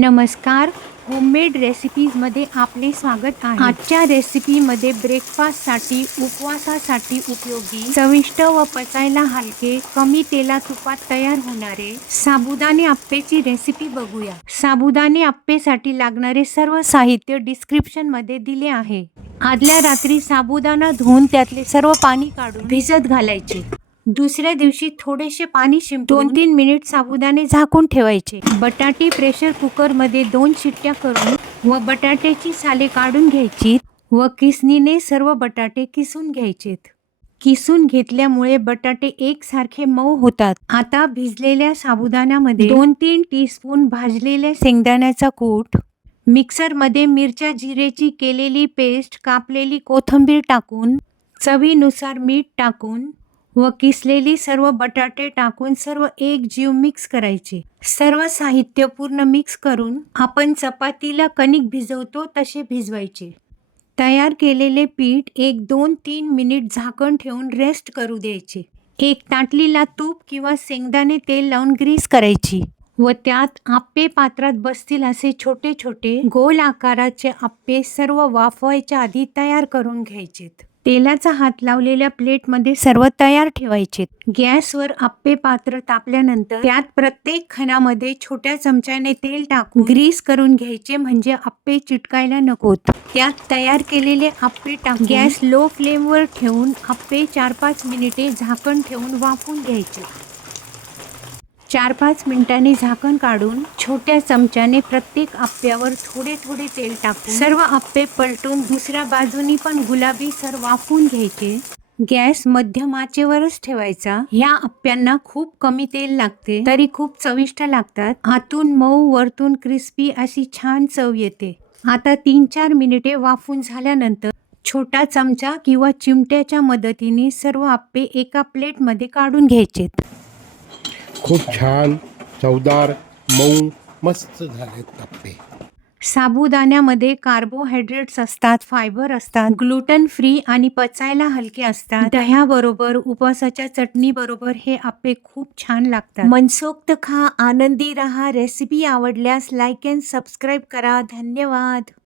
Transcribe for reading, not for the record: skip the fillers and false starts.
नमस्कार, होममेड रेसिपीजमध्ये आपले स्वागत आहे. आजच्या रेसिपीमध्ये ब्रेकफास्टसाठी, उपवासासाठी उपयोगी, चविष्ट व पचायला हलके, कमी तुपात तयार होणारे साबुदाणे अप्पेची रेसिपी बघूया. साबुदाणे अप्पेसाठी लागणारे सर्व साहित्य डिस्क्रिप्शनमध्ये दिले आहे. आदल्या रात्री साबुदाणा धुवून त्यातले सर्व पाणी काढून भिजत घालायचे. दुसऱ्या दिवशी थोडेसे पाणी शिंपडून 2-3 मिनिट साबुदाणे झाकून ठेवायचे. बटाटे प्रेशर कुकरमध्ये 2 शिट्ट्या करून व बटाट्याची साले काढून घ्यायची व किसणीने सर्व बटाटे किसून घ्यायचेत. किसून घेतल्यामुळे बटाटे एकसारखे मऊ होतात. आता भिजलेल्या साबुदाण्यामध्ये 2-3 टीस्पून भाजलेल्या शेंगदाण्याचा कूट, मिक्सरमध्ये मिरच्या जिरेची केलेली पेस्ट, कापलेली कोथिंबीर टाकून, चवीनुसार मीठ टाकून व किसलेली सर्व बटाटे टाकून सर्व एकजीव मिक्स करायचे. सर्व साहित्य पूर्ण मिक्स करून आपण चपातीला कणिक भिजवतो तसे भिजवायचे. तयार केलेले पीठ 1-2-3 मिनिट झाकण ठेवून रेस्ट करू द्यायचे. एक ताटलीला तूप किंवा शेंगदाणे तेल लावून ग्रीस करायची व त्यात आप्पे पात्रात बसतील असे छोटे छोटे गोल आकाराचे आप्पे सर्व वाफवायच्या आधी तयार करून घ्यायचेत. तेलाचा हात लावलेल्या प्लेटमध्ये सर्व तयार ठेवायचे. गॅसवर आप्पे पात्र तापल्यानंतर त्यात प्रत्येक खणामध्ये छोट्या चमच्याने तेल टाकून ग्रीस करून घ्यायचे म्हणजे आप्पे चिटकायला नकोत. त्यात तयार केलेले आप्पे टाकून गॅस लो फ्लेमवर ठेवून आप्पे 4-5 मिनिटे झाकण ठेवून वाफवून घ्यायचे. 4-5 मिनिटांनी झाकण काढून छोट्या चमच्याने प्रत्येक आप्प्यावर थोडे थोडे तेल टाकून सर्व आप्पे पलटून दुसऱ्या बाजूनी पण गुलाबी सर वाफवून घ्यायचे. गॅस मध्यम आचेवरच ठेवायचा. ह्या आप्प्यांना खूप कमी तेल लागते तरी खूप चविष्ट लागतात. आतून मऊ वरतून क्रिस्पी अशी छान चव येते. आता 3-4 मिनिटे वाफवून झाल्यानंतर छोटा चमचा किंवा चिमट्याच्या मदतीने सर्व आप्पे एका प्लेटमध्ये काढून घ्यायचेत. खूप छान, चवदार, मऊ, मस्त झालेत आप्पे. साबुदाण्यामध्ये कार्बोहायड्रेट्स असतात, फायबर असतात, ग्लुटन फ्री आणि पचायला हलके असतात. दह्याबरोबर, उपवासाच्या चटणीबरोबर हे आप्पे खूप छान लागतात. मनसोक्त खा, आनंदी रहा. रेसिपी आवडल्यास लाईक अँड सबस्क्राईब करा. धन्यवाद.